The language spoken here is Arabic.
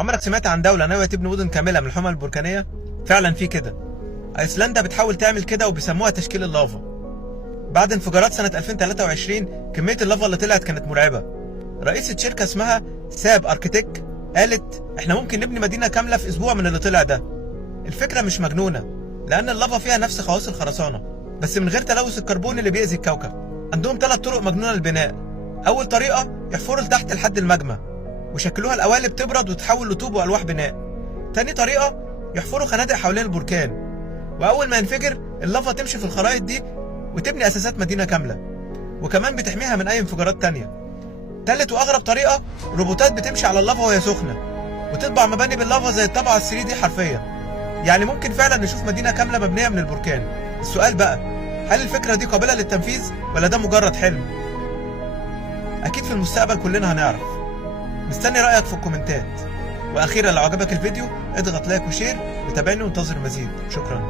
عمرك سمعت عن دولة ناوية تبني مدن كاملة من الحمم البركانية؟ فعلا في كده. ايسلندا بتحاول تعمل كده وبيسموها تشكيل اللافا. بعد انفجارات سنة 2023 كمية اللافا اللي طلعت كانت مرعبة. رئيسة شركة اسمها ساب اركتيك قالت احنا ممكن نبني مدينة كاملة في اسبوع من اللي طلع ده. الفكرة مش مجنونة، لان اللافا فيها نفس خواص الخرسانة بس من غير تلوث الكربون اللي بيأذي الكوكب. عندهم 3 طرق مجنونة للبناء. اول طريقة يحفروا لتحت لحد الماجما وشكلوها القوالب تبرد وتحول لطوب والواح بناء. تاني طريقة يحفروا خنادق حوالين البركان، واول ما ينفجر اللافا تمشي في الخرائط دي وتبني اساسات مدينة كاملة، وكمان بتحميها من اي انفجارات تانية. تالت واغرب طريقة روبوتات بتمشي على اللافا وهي سخنة وتطبع مباني باللافا زي الطبعة ال3 دي حرفيا. يعني ممكن فعلا نشوف مدينة كاملة مبنية من البركان. السؤال بقى، هل الفكرة دي قابلة للتنفيذ ولا ده مجرد حلم؟ اكيد في المستقبل كلنا هنعرف. مستني رأيك في الكومنتات. واخيرا لو عجبك الفيديو اضغط لايك وشير وتابعني وانتظر المزيد. شكرا.